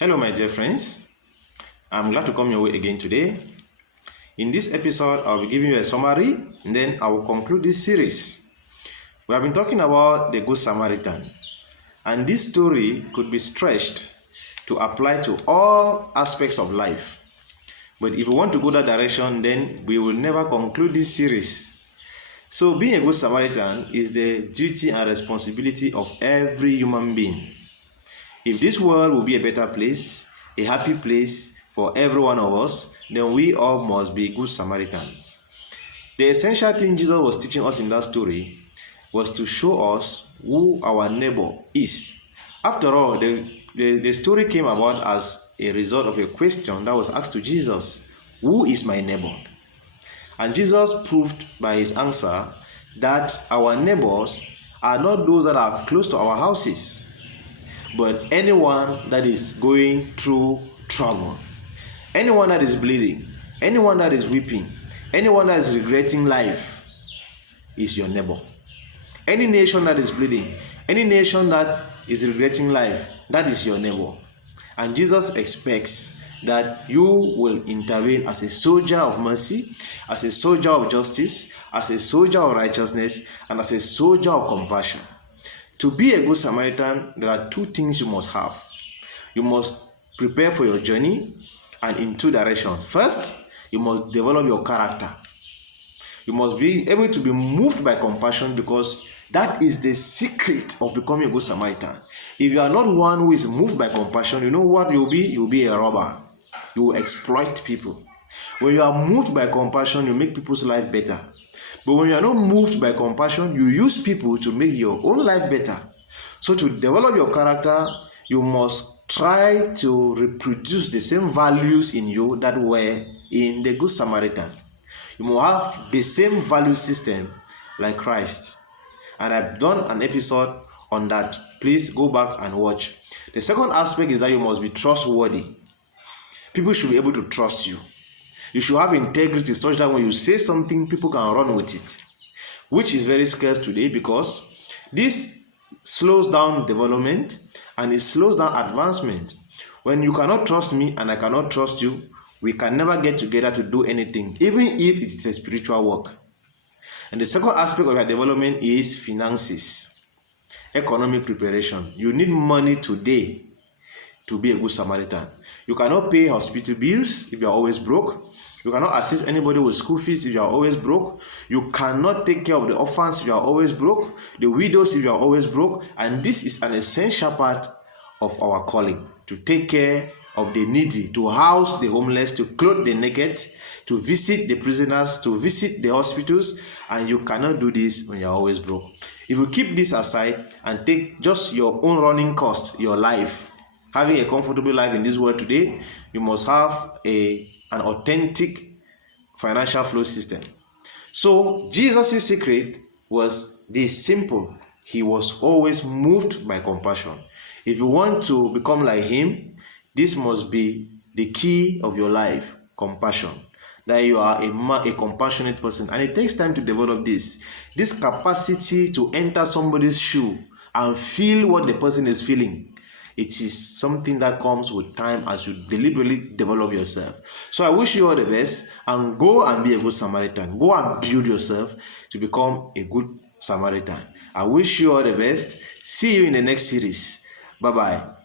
Hello, my dear friends. I'm glad to come your way again today. In this episode, I'll be giving you a summary and then I will conclude this series. We have been talking about the Good Samaritan, and this story could be stretched to apply to all aspects of life. But if you want to go that direction, then we will never conclude this series. So, being a Good Samaritan is the duty and responsibility of every human being. If this world will be a better place, a happy place for every one of us, then we all must be good Samaritans. The essential thing Jesus was teaching us in that story was to show us who our neighbor is. After all, the story came about as a result of a question that was asked to Jesus, "Who is my neighbor?" And Jesus proved by his answer that our neighbors are not those that are close to our houses, but anyone that is going through trouble, anyone that is bleeding, anyone that is weeping, anyone that is regretting life is your neighbor. Any nation that is bleeding, any nation that is regretting life, that is your neighbor. And Jesus expects that you will intervene as a soldier of mercy, as a soldier of justice, as a soldier of righteousness, and as a soldier of compassion. To be a good Samaritan, there are two things you must have. You must prepare for your journey, and in two directions. First, you must develop your character. You must be able to be moved by compassion, because that is the secret of becoming a good Samaritan. If you are not one who is moved by compassion, you know what you'll be? You'll be a robber. You will exploit people. When you are moved by compassion, you make people's life better. But when you are not moved by compassion, you use people to make your own life better. So to develop your character, you must try to reproduce the same values in you that were in the Good Samaritan. You must have the same value system like Christ. And I've done an episode on that. Please go back and watch. The second aspect is that you must be trustworthy. People should be able to trust you. You should have integrity such that when you say something, people can run with it, which is very scarce today, because this slows down development and it slows down advancement. When you cannot trust me and I cannot trust you, we can never get together to do anything, even if it is a spiritual work. And the second aspect of your development is finances, economic preparation. You need money today to be a good Samaritan. You cannot pay hospital bills if you are always broke. You cannot assist anybody with school fees if you are always broke. You cannot take care of the orphans if you are always broke, the widows if you are always broke. And this is an essential part of our calling, to take care of the needy, to house the homeless, to clothe the naked, to visit the prisoners, to visit the hospitals. And you cannot do this when you are always broke. If you keep this aside and take just your own running cost, your life, having a comfortable life in this world today, you must have an authentic financial flow system. So Jesus' secret was this simple. He was always moved by compassion. If you want to become like him, this must be the key of your life: compassion. That you are a compassionate person. And it takes time to develop this capacity to enter somebody's shoe and feel what the person is feeling. It is something that comes with time as you deliberately develop yourself. So I wish you all the best, and go and be a good Samaritan. Go and build yourself to become a good Samaritan. I wish you all the best. See you in the next series. Bye-bye.